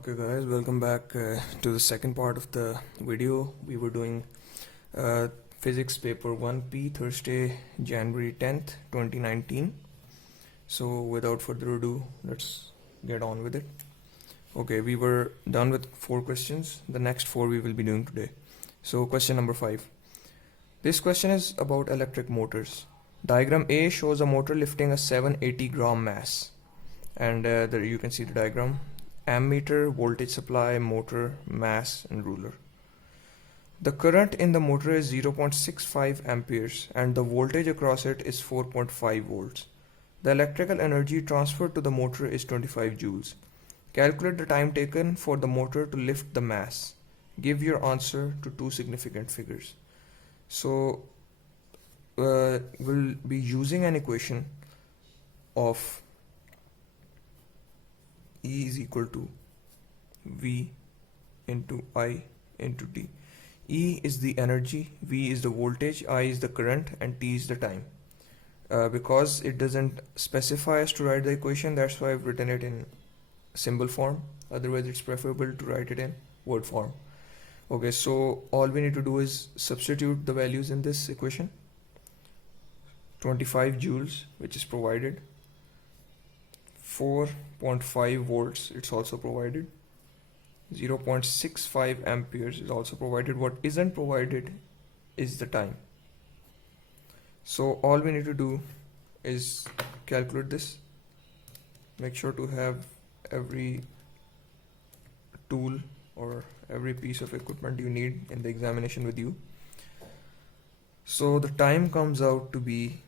Okay guys, welcome back to the second part of the video. We were doing physics paper 1P Thursday, January 10th, 2019. So without further ado, let's get on with it. Okay, we were done with 4 questions. The next 4 we will be doing today. So question number 5. This question is about electric motors. Diagram A shows a motor lifting a 780 gram mass. And there you can see the diagram. Ammeter, voltage supply, motor, mass and ruler. The current in the motor is 0.65 amperes and the voltage across it is 4.5 volts. The electrical energy transferred to the motor is 25 joules. Calculate the time taken for the motor to lift the mass. Give your answer to 2 significant figures. So we'll be using an equation of E is equal to V into I into T. E is the energy, V is the voltage, I is the current and T is the time. Because it doesn't specify us to write the equation, that's why I've written it in symbol form. Otherwise it's preferable to write it in word form. Okay, so all we need to do is substitute the values in this equation. 25 joules, which is provided. 4.5 volts, it's also provided. 0.65 amperes is also provided. What isn't provided is the time. So all we need to do is calculate this. Make sure to have every tool or every piece of equipment you need in the examination with you. So the time comes out to be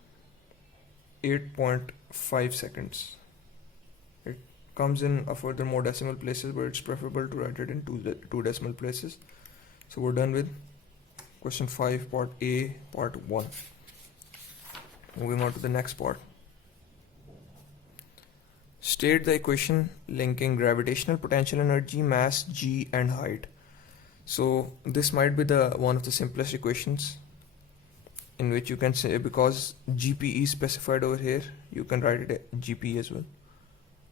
8.5 seconds. It comes in a further more decimal places, but it's preferable to write it in two decimal places. So we're done with question 5 part A part 1. Moving on to the next part. State the equation linking gravitational potential energy, mass g and height. So this might be the one of the simplest equations, in which you can say, because GPE is specified over here, you can write it GPE as well.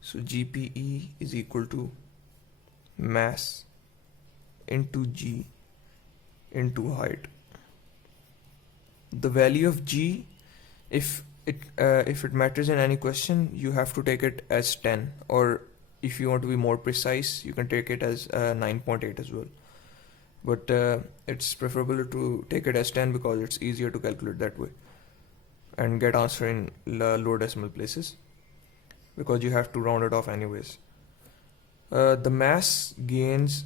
So GPE is equal to mass into g into height. The value of g, if it matters in any question, you have to take it as 10, or if you want to be more precise, you can take it as 9.8 as well. But it's preferable to take it as 10 because it's easier to calculate that way and get answer in lower decimal places, because you have to round it off anyways. The mass gains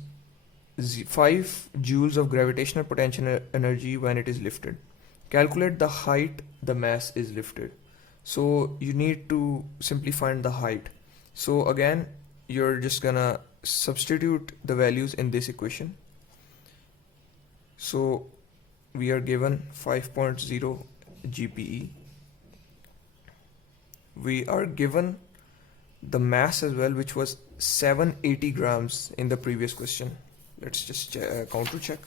5 joules of gravitational potential energy when it is lifted. Calculate the height the mass is lifted. So you need to simply find the height. So again, you're just gonna substitute the values in this equation. So we are given 5.0 GPE. We are given the mass as well, which was 780 grams in the previous question. Let's just counter check.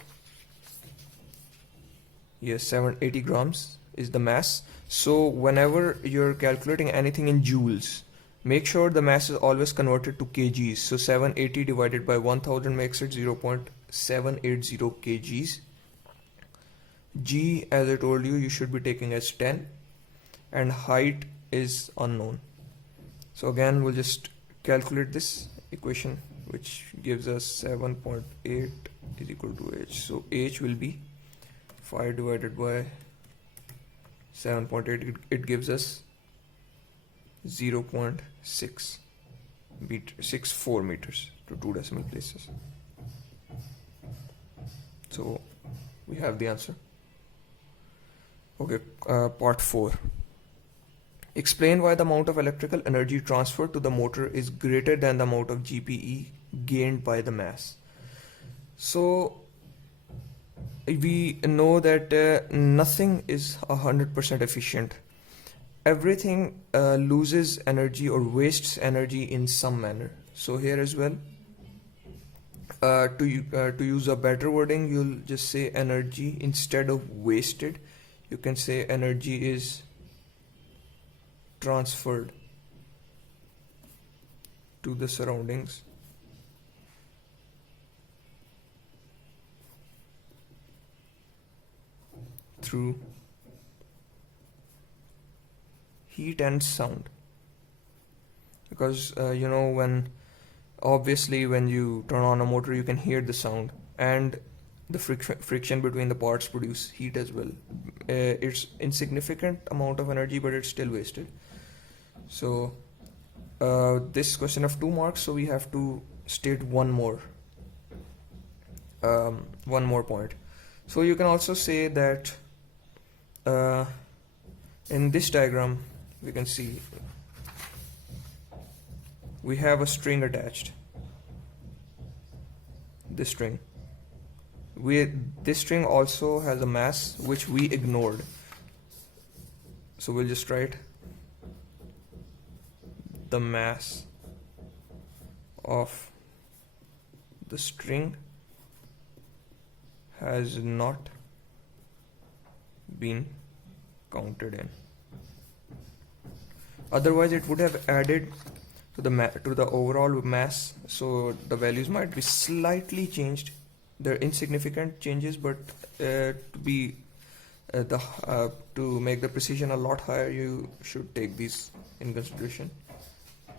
Yes, 780 grams is the mass. So whenever you're calculating anything in joules, make sure the mass is always converted to kgs. So 780 divided by 1000 makes it 0.780 kgs. G, as I told you, you should be taking as 10, and height is unknown. So again, we'll just calculate this equation, which gives us 7.8 is equal to h. So h will be 5 divided by 7.8. It gives us 0.64 meters to 2 decimal places. So we have the answer. Okay, part 4. Explain why the amount of electrical energy transferred to the motor is greater than the amount of GPE gained by the mass. So we know that nothing is 100% efficient. Everything loses energy or wastes energy in some manner. So here as well, to use a better wording, you'll just say energy instead of wasted. You can say energy is transferred to the surroundings through heat and sound. Because obviously when you turn on a motor you can hear the sound, and the friction between the parts produce heat as well. It's insignificant amount of energy, but it's still wasted. So this question of 2 marks, so we have to state one more point. So you can also say that in this diagram we can see we have a string attached. This string also has a mass which we ignored. So we'll just write the mass of the string has not been counted in. Otherwise it would have added to the overall mass, so the values might be slightly changed. They're insignificant changes, but to make the precision a lot higher, you should take these in consideration.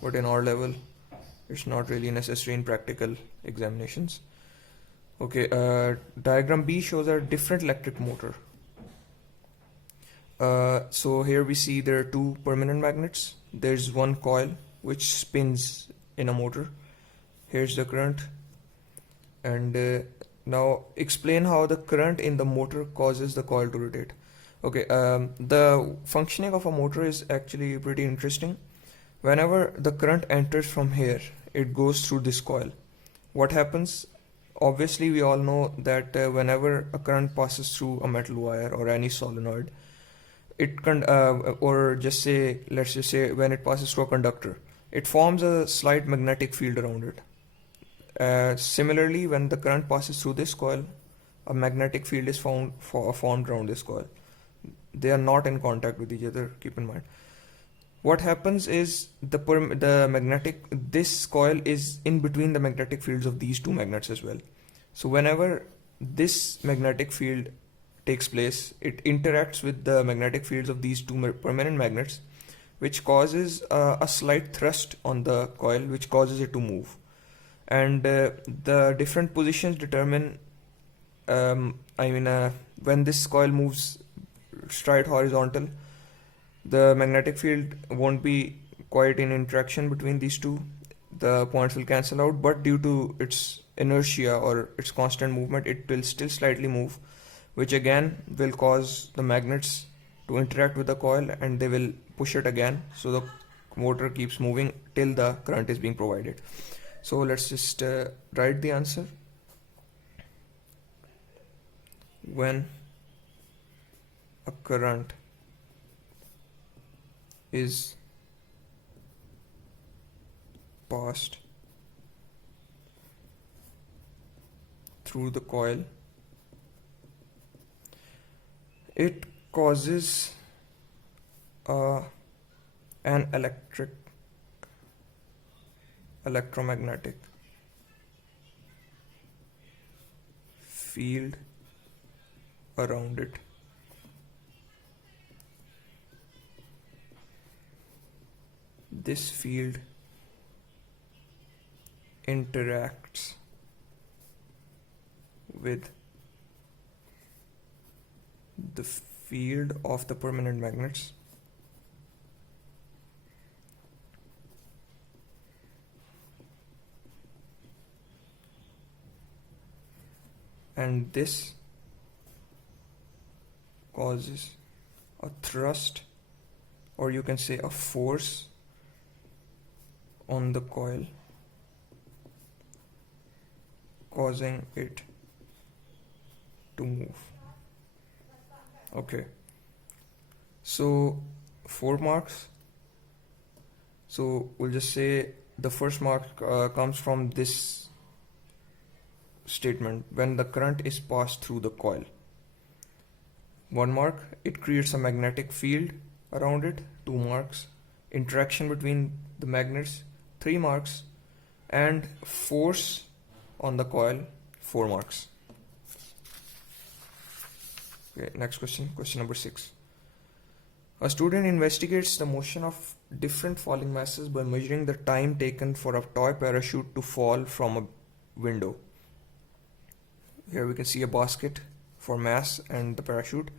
But in our level, it's not really necessary in practical examinations. Okay, diagram B shows a different electric motor. So here we see there are 2 permanent magnets. There's one coil which spins in a motor. Here's the current, and now explain how the current in the motor causes the coil to rotate. Okay, the functioning of a motor is actually pretty interesting. Whenever the current enters from here, it goes through this coil. What happens? Obviously we all know that whenever a current passes through a metal wire or any solenoid, it can let's just say when it passes through a conductor, it forms a slight magnetic field around it. Similarly, when the current passes through this coil, a magnetic field is formed around this coil. They are not in contact with each other, keep in mind. What happens is this coil is in between the magnetic fields of these 2 magnets as well. So whenever this magnetic field takes place, it interacts with the magnetic fields of these 2 permanent magnets, which causes a slight thrust on the coil, which causes it to move. And the different positions determine, when this coil moves straight horizontal, the magnetic field won't be quite in interaction between these 2. The points will cancel out, but due to its inertia or its constant movement, it will still slightly move, which again will cause the magnets to interact with the coil, and they will push it again, so the motor keeps moving till the current is being provided. So let's just write the answer. When a current is passed through the coil, it causes an electromagnetic field around it. This field interacts with the field of the permanent magnets, and this causes a thrust, or you can say a force, on the coil, causing it to move. Okay, so 4 marks. So we'll just say the first mark comes from this statement: when the current is passed through the coil. 1 mark, it creates a magnetic field around it. 2 marks, interaction between the magnets. 3 marks, and force on the coil. 4 marks. Okay, next question, question number 6. A student investigates the motion of different falling masses by measuring the time taken for a toy parachute to fall from a window. Here we can see a basket for mass and the parachute.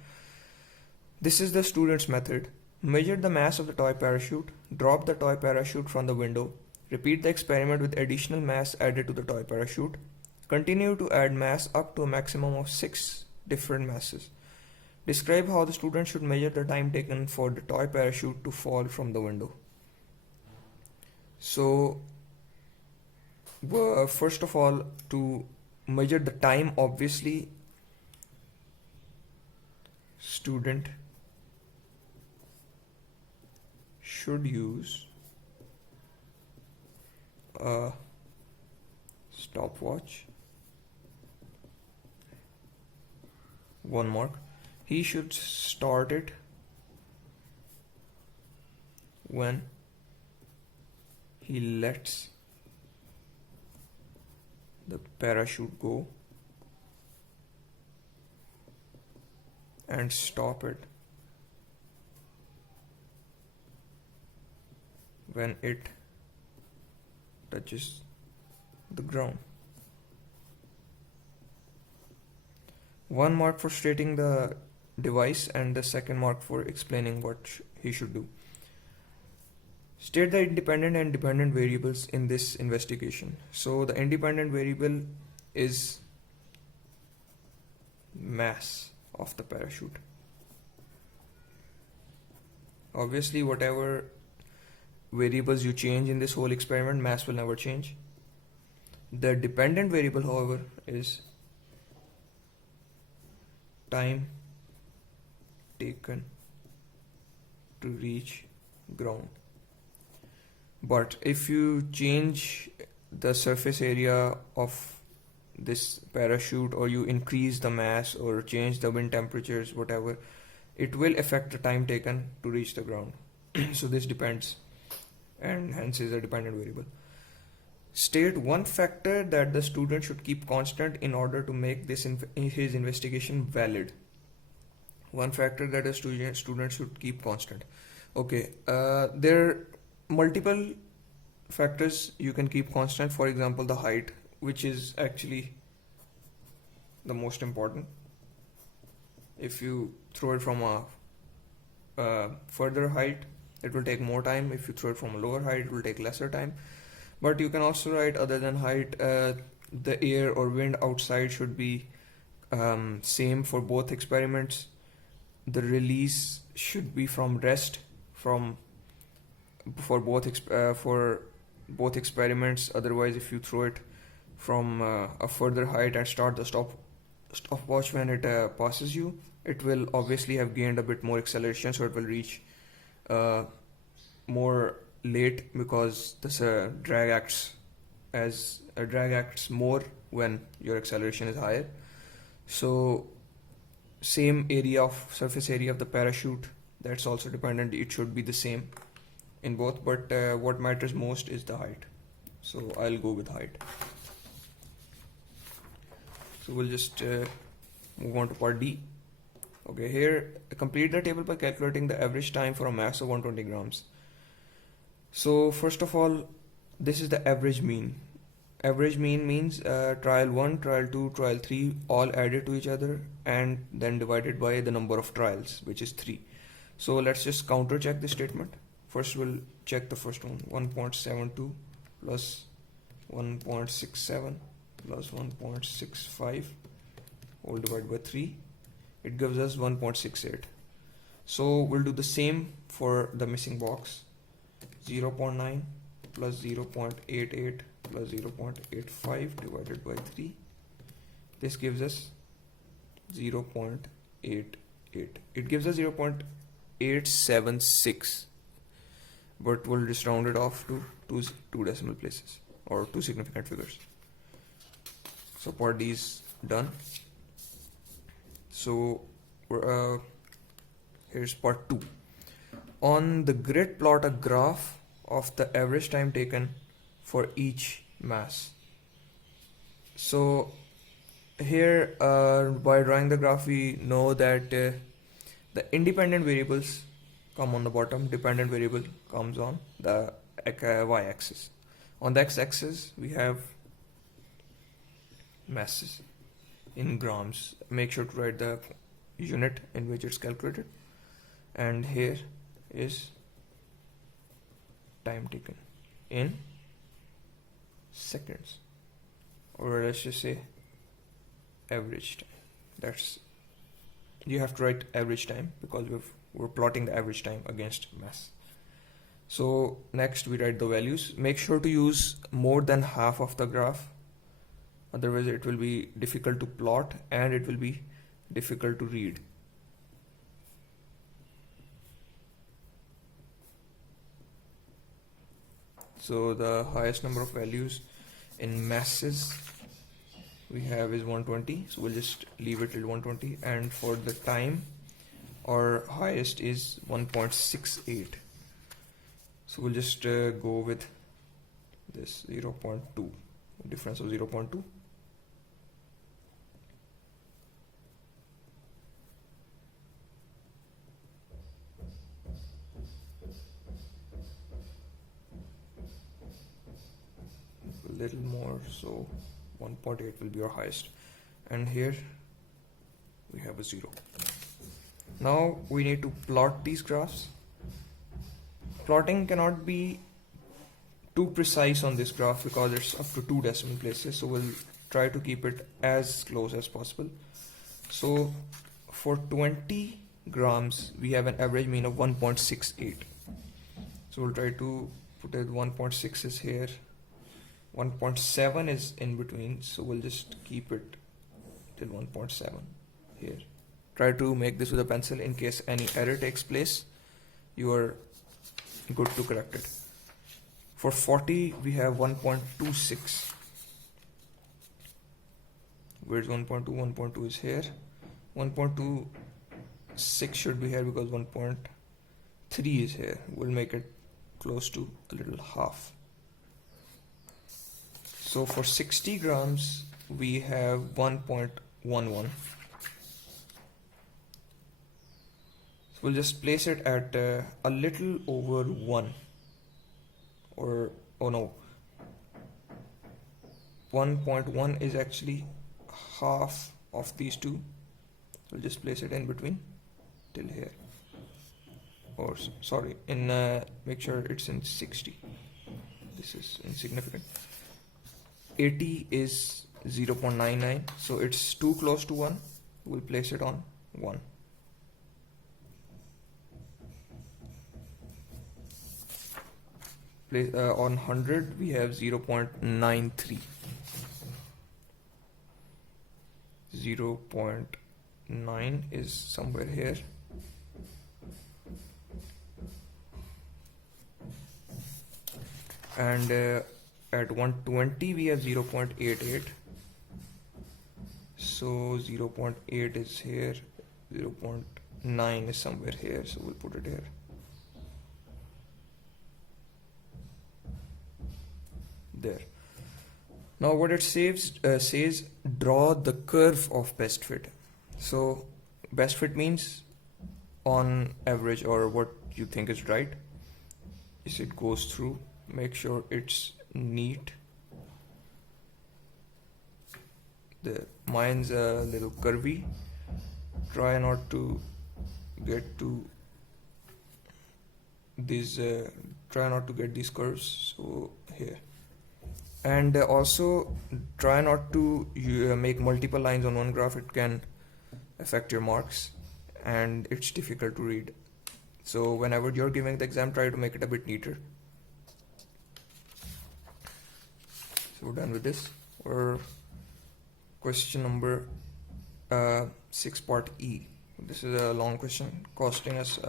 This is the student's method. Measure the mass of the toy parachute, drop the toy parachute from the window, repeat the experiment with additional mass added to the toy parachute, continue to add mass up to a maximum of 6 different masses. Describe how the student should measure the time taken for the toy parachute to fall from the window. So, first of all, to measure the time, obviously, student should use a stopwatch. 1 mark. He should start it when he lets the parachute go and stop it when it touches the ground. 1 mark for stating the device and the 2nd mark for explaining what he should do. State the independent and dependent variables in this investigation. So the independent variable is mass of the parachute. Obviously, whatever variables you change in this whole experiment, mass will never change. The dependent variable, however, is time taken to reach ground. But if you change the surface area of this parachute, or you increase the mass or change the wind temperatures, whatever, it will affect the time taken to reach the ground. So this depends, and hence is a dependent variable. State 1 factor that the student should keep constant in order to make this his investigation valid. 1 factor that a student should keep constant. Okay, there are multiple factors you can keep constant. For example, the height, which is actually the most important. If you throw it from a further height, it will take more time. If you throw it from a lower height, it will take lesser time. But you can also write, other than height, the air or wind outside should be same for both experiments. The release should be from rest for both experiments. Otherwise, if you throw it from a further height and start the stopwatch when it passes you, it will obviously have gained a bit more acceleration, so it will reach more late, because this drag acts more when your acceleration is higher. So same surface area of the parachute, that's also dependent. It should be the same in both, but what matters most is the height. So I'll go with height. So we'll just move on to part D. Okay, here complete the table by calculating the average time for a mass of 120 grams. So first of all, this is the average mean. Average mean means trial 1, trial 2, trial 3 all added to each other and then divided by the number of trials, which is 3. So let's just counter check this statement. First we'll check the first one, 1.72 plus 1.67 plus 1.65 all divided by 3. It gives us 1.68. So we'll do the same for the missing box. 0.9 plus 0.88 plus 0.85 divided by 3. This gives us 0.88. It gives us 0.876, but we'll just round it off to two decimal places or 2 significant figures. So part D is done. So here's part 2. On the grid, plot a graph of the average time taken for each mass. So here by drawing the graph we know that the independent variables come on the bottom, dependent variable comes on the y-axis. On the x-axis we have masses in grams. Make sure to write the unit in which it's calculated, and here is time taken in seconds, or let's just say average time. That's, you have to write average time because we're plotting the average time against mass. So next we write the values. Make sure to use more than half of the graph, otherwise it will be difficult to plot and it will be difficult to read. So the highest number of values in masses we have is 120, so we'll just leave it till 120, and for the time our highest is 1.68, so we'll just go with this 0.2, difference of 0.2. A little more, so 1.8 will be our highest, and here we have a 0. Now we need to plot these graphs. Plotting cannot be too precise on this graph because it's up to 2 decimal places, so we'll try to keep it as close as possible. So for 20 grams we have an average mean of 1.68, so we'll try to put it 1.6 is here, 1.7 is in between, so we'll just keep it till 1.7 here. Try to make this with a pencil. In case any error takes place, you are good to correct it. For 40 we have 1.26. Where's 1.2? 1.2 is here. 1.26 should be here because 1.3 is here. We'll make it close to a little half. So for 60 grams we have 1.11. So we'll just place it at a little over 1, or oh no, 1.1 is actually half of these two. We'll just place it in between till here, or sorry, in make sure it's in 60. This is insignificant. 80 is 0.99, so it's too close to 1. We'll place it on 1. On 100 we have 0.93. 0.9 is somewhere here. And at 120 we have 0.88, so 0.8 is here, 0.9 is somewhere here, so we'll put it here. There. Now what it says draw the curve of best fit. So best fit means on average, or what you think is right, is it goes through. Make sure it's neat. Mine's a little curvy. Try not to get to these curves, so here. And also try not to make multiple lines on one graph. It can affect your marks and it's difficult to read. So whenever you're giving the exam, try to make it a bit neater. So we're done with this. Or question number 6 part E. This is a long question costing us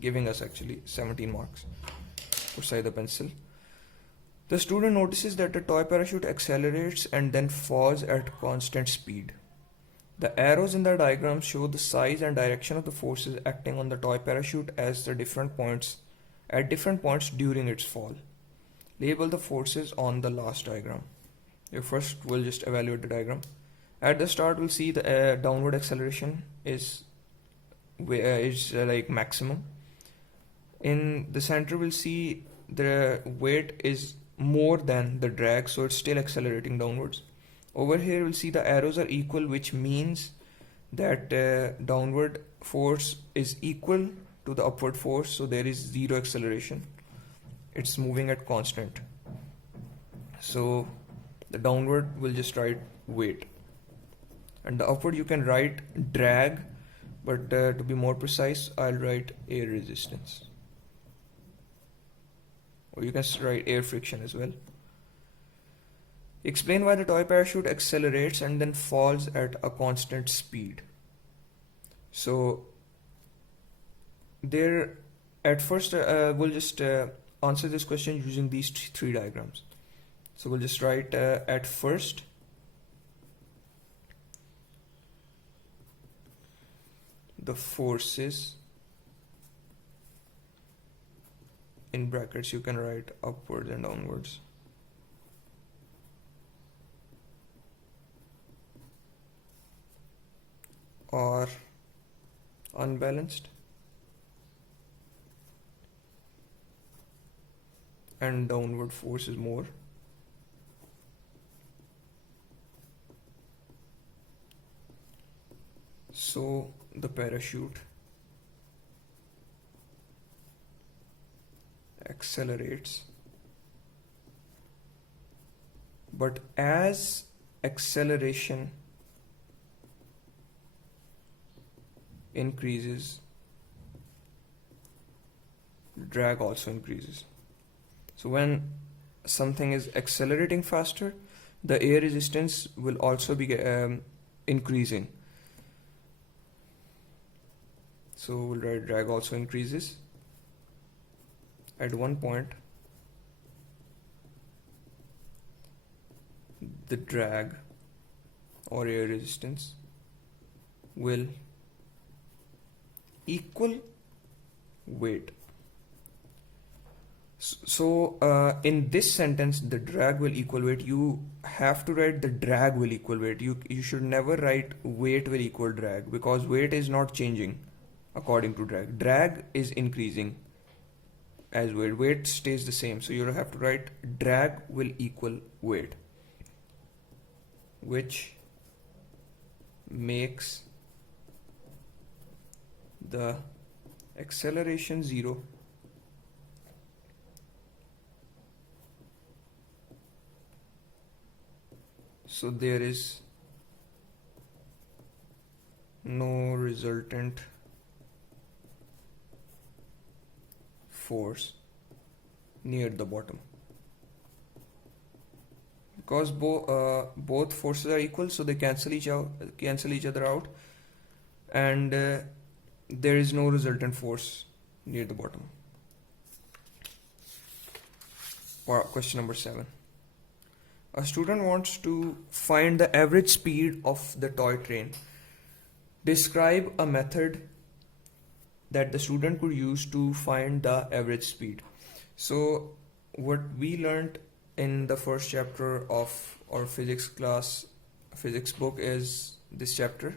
giving us actually 17 marks. Put aside the pencil. The student notices that the toy parachute accelerates and then falls at constant speed. The arrows in the diagram show the size and direction of the forces acting on the toy parachute at different points during its fall. Label the forces on the last diagram. First we'll just evaluate the diagram. At the start, we'll see the downward acceleration is like maximum. In the center, we'll see the weight is more than the drag, so it's still accelerating downwards. Over here, we'll see the arrows are equal, which means that downward force is equal to the upward force, so there is zero acceleration. It's moving at constant. So the downward will just write weight, and the upward you can write drag, but to be more precise, I'll write air resistance, or you can write air friction as well. Explain why the toy parachute accelerates and then falls at a constant speed. So there, at first we'll just answer this question using these three diagrams. So we'll just write at first the forces, in brackets you can write upwards and downwards, are unbalanced and downward force is more. So the parachute accelerates, but as acceleration increases, drag also increases. So when something is accelerating faster, the air resistance will also be increasing. So we'll write drag also increases. At one point, the drag or air resistance will equal weight. So in this sentence, the drag will equal weight. You have to write the drag will equal weight. You should never write weight will equal drag, because weight is not changing according to drag. Drag is increasing as weight. Weight stays the same. So you have to write drag will equal weight, which makes the acceleration zero so there is no resultant force near the bottom, because both forces are equal, so they cancel each other out, and there is no resultant force near the bottom. Question number 7. A student wants to find the average speed of the toy train. Describe a method that the student could use to find the average speed. So what we learned in the first chapter of our physics book is this chapter.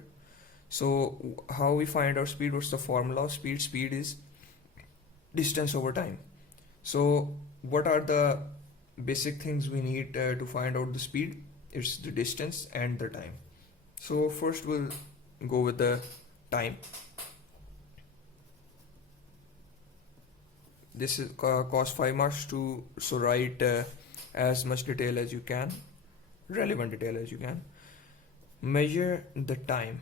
So how we find our speed? What's the formula of speed? Speed is distance over time. So what are the basic things we need to find out the speed? It's the distance and the time. So first we'll go with the time. This is cost 5 marks to write as much detail as you can, relevant detail as you can. Measure the time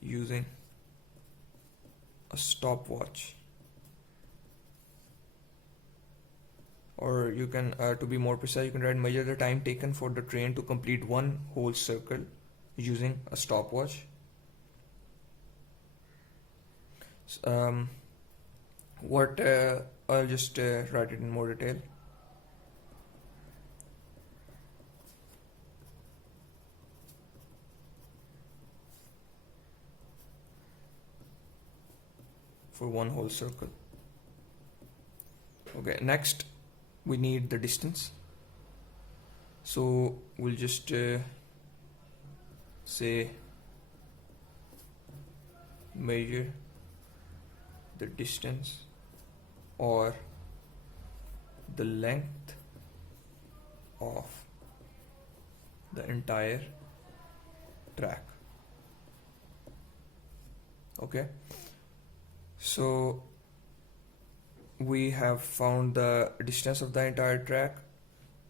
using a stopwatch, or you can to be more precise, you can write measure the time taken for the train to complete one whole circle using a stopwatch. I'll just write it in more detail. For one whole circle. Okay, next we need the distance. So we'll just say measure the distance or the length of the entire track. Okay, so we have found the distance of the entire track.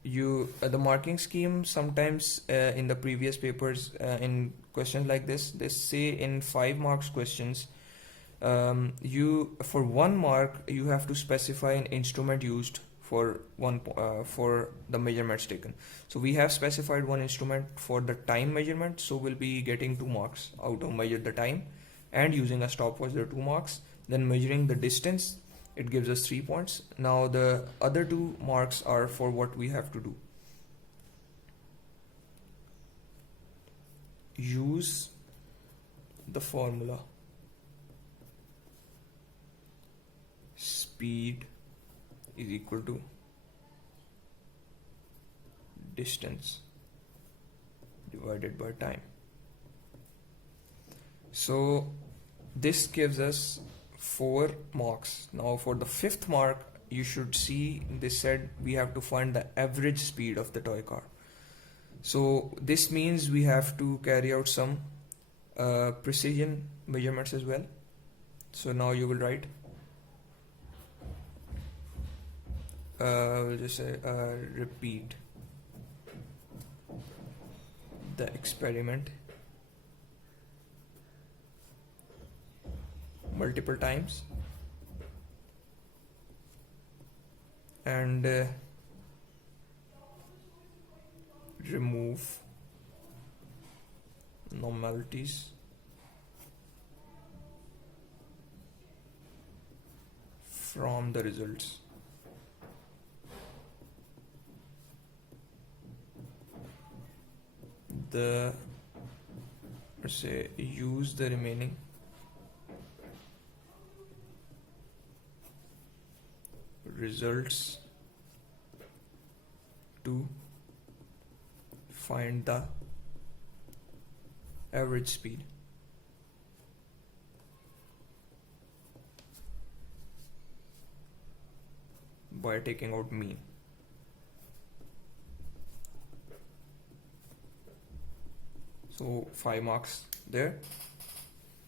The marking scheme sometimes in the previous papers in questions like this, they say in 5 marks questions, you for 1 mark you have to specify an instrument used for for the measurements taken. So we have specified one instrument for the time measurement, so we'll be getting 2 marks out of measure the time, and using a stopwatch there are 2 marks. Then measuring the distance, it gives us 3 points. Now the other 2 marks are for what we have to do. Use the formula speed is equal to distance divided by time. So this gives us 4 marks. Now for the 5th mark, you should see they said we have to find the average speed of the toy car. So this means we have to carry out some precision measurements as well. So now you will write, we'll just say repeat the experiment multiple times and remove normalities from the results. Let's say use the remaining results to find the average speed. By taking out mean. So 5 marks there.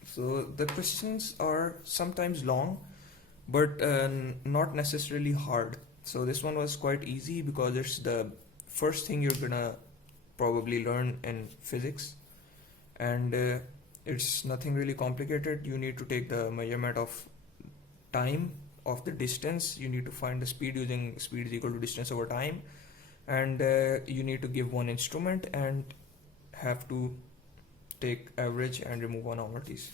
So the questions are sometimes long, but not necessarily hard. So this one was quite easy because it's the first thing you're gonna probably learn in physics, and it's nothing really complicated. You need to take the measurement of time, of the distance. You need to find the speed using speed is equal to distance over time, and you need to give one instrument and have to take average and remove anomalies.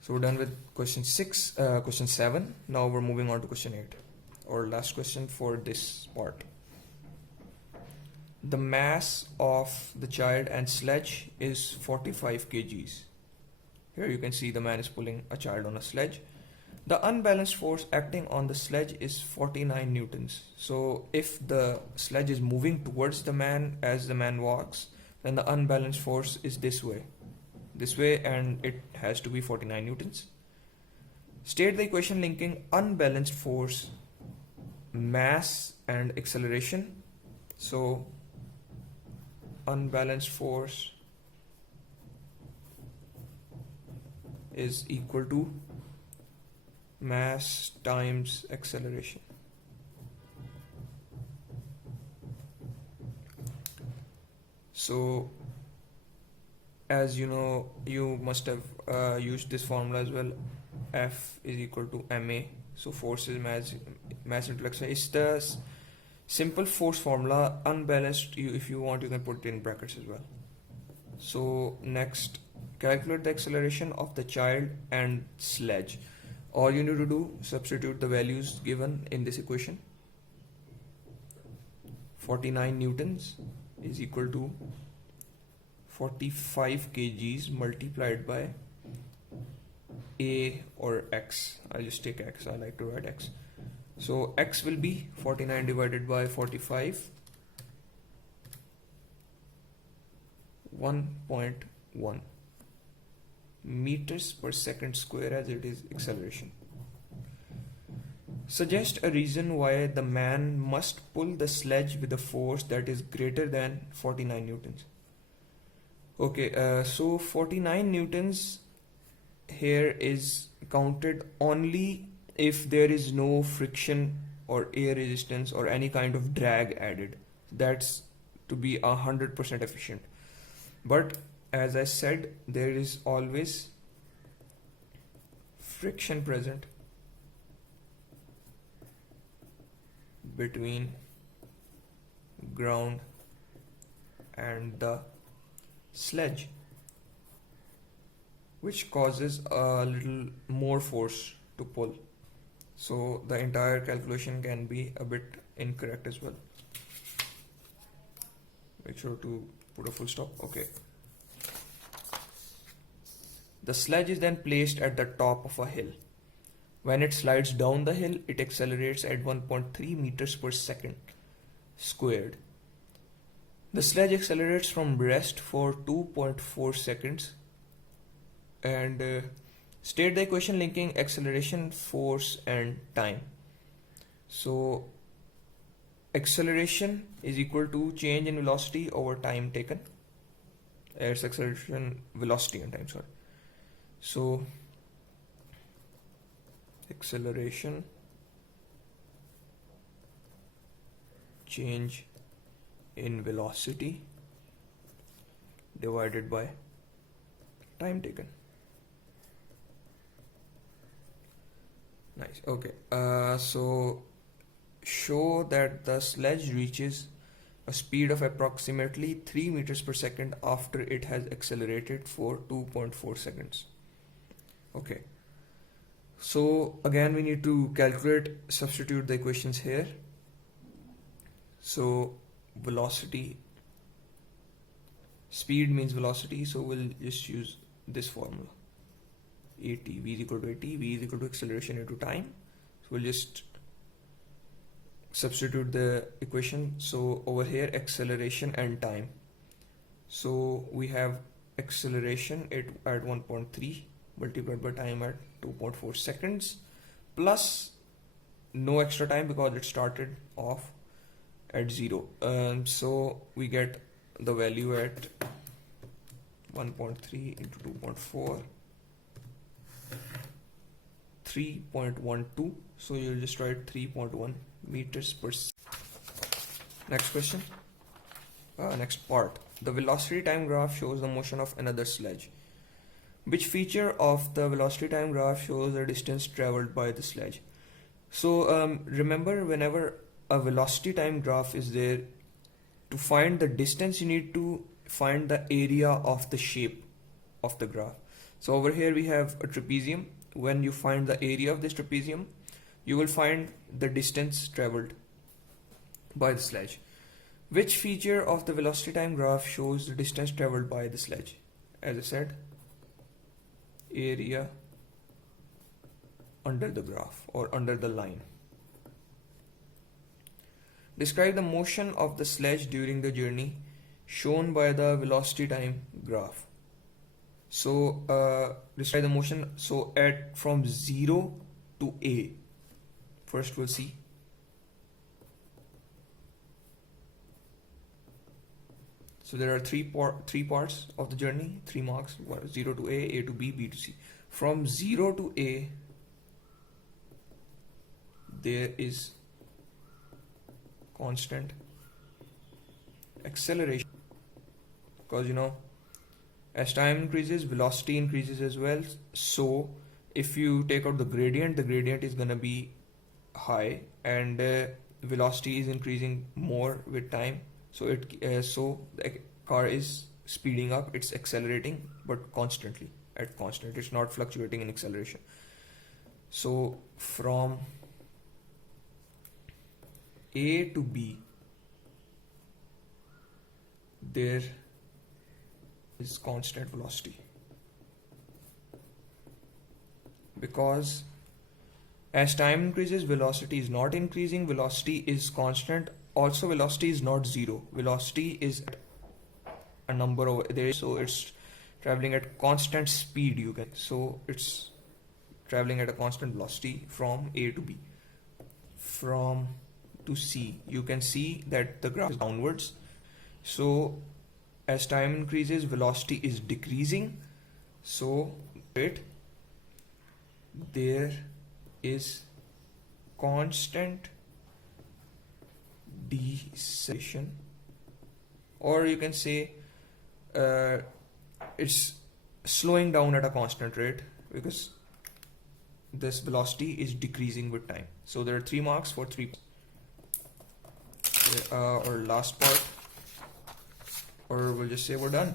So we're done with question 7. Now we're moving on to question 8, or last question for this part. The mass of the child and sledge is 45 kgs. Here you can see the man is pulling a child on a sledge. The unbalanced force acting on the sledge is 49 newtons. So if the sledge is moving towards the man as the man walks, then the unbalanced force is this way, and it has to be 49 newtons. State the equation linking unbalanced force, mass and acceleration. So unbalanced force is equal to mass times acceleration. So as you know, you must have used this formula as well. F is equal to ma. So force is mass into acceleration. It's the simple force formula. Unbalanced, if you want, you can put it in brackets as well. So next, calculate the acceleration of the child and sledge. All you need to do, substitute the values given in this equation. 49 newtons is equal to 45 kgs multiplied by a or x. I'll just take x. I like to write x. So x will be 49 divided by 45, 1.1 meters per second square as it is acceleration. Suggest a reason why the man must pull the sledge with a force that is greater than 49 newtons. Okay, so 49 newtons here is counted only if there is no friction or air resistance or any kind of drag added. That's to be 100% efficient. But as I said, there is always friction present between ground and the sledge, which causes a little more force to pull. So the entire calculation can be a bit incorrect as well. Make sure to put a full stop. Okay. The sledge is then placed at the top of a hill. When it slides down the hill, it accelerates at 1.3 meters per second squared. The sledge accelerates from rest for 2.4 seconds. And state the equation linking acceleration, force and time. So acceleration is equal to change in velocity over time taken. It's acceleration, velocity and time, sorry. So acceleration, change in velocity divided by time taken. Nice. Okay. So show that the sledge reaches a speed of approximately 3 meters per second after it has accelerated for 2.4 seconds. Okay. So again we need to calculate, substitute the equations here. So velocity, speed means velocity, so we'll just use this formula. At, v is equal to at, v is equal to acceleration into time. So we'll just substitute the equation. So over here acceleration and time. So we have acceleration at 1.3 multiplied by time at 2.4 seconds plus no extra time because it started off at 0. So we get the value at 1.3 into 2.4, 3.12. So you'll just write 3.1 meters per second. Next question. Next part. The velocity time graph shows the motion of another sledge. Which feature of the velocity time graph shows the distance traveled by the sledge? So remember, whenever a velocity time graph is there, to find the distance you need to find the area of the shape of the graph. So over here we have a trapezium. When you find the area of this trapezium, you will find the distance traveled by the sledge. Which feature of the velocity time graph shows the distance traveled by the sledge? As I said, area under the graph or under the line. Describe the motion of the sledge during the journey shown by the velocity time graph. So describe the motion. So at from 0 to A, first we'll see. So there are three parts of the journey, 3 marks: 0 to A to B, B to C. From 0 to A, there is constant acceleration, because as time increases, velocity increases as well. So if you take out the gradient is gonna be high, and velocity is increasing more with time. So the car is speeding up, it's accelerating, but constantly, at constant, it's not fluctuating in acceleration. So from A to B, there is constant velocity, because as time increases, velocity is not increasing, velocity is constant. Also velocity is not 0, velocity is a number over there, so it's traveling at constant speed, you can, so it's traveling at a constant velocity from A to B. From to C, you can see that the graph is downwards, so as time increases velocity is decreasing, so there is constant deceleration, or you can say it's slowing down at a constant rate because this velocity is decreasing with time. So there are 3 marks for 3. Or last part, or we'll just say we're done.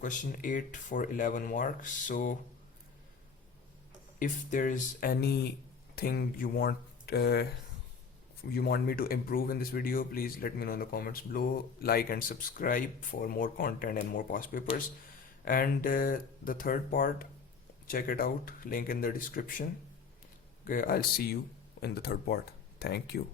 Question 8 for 11 marks. So if there is anything you want me to improve in this video, please let me know in the comments below. Like and subscribe for more content and more past papers. And the third part, check it out, link in the description. Okay, I'll see you in the third part. Thank you.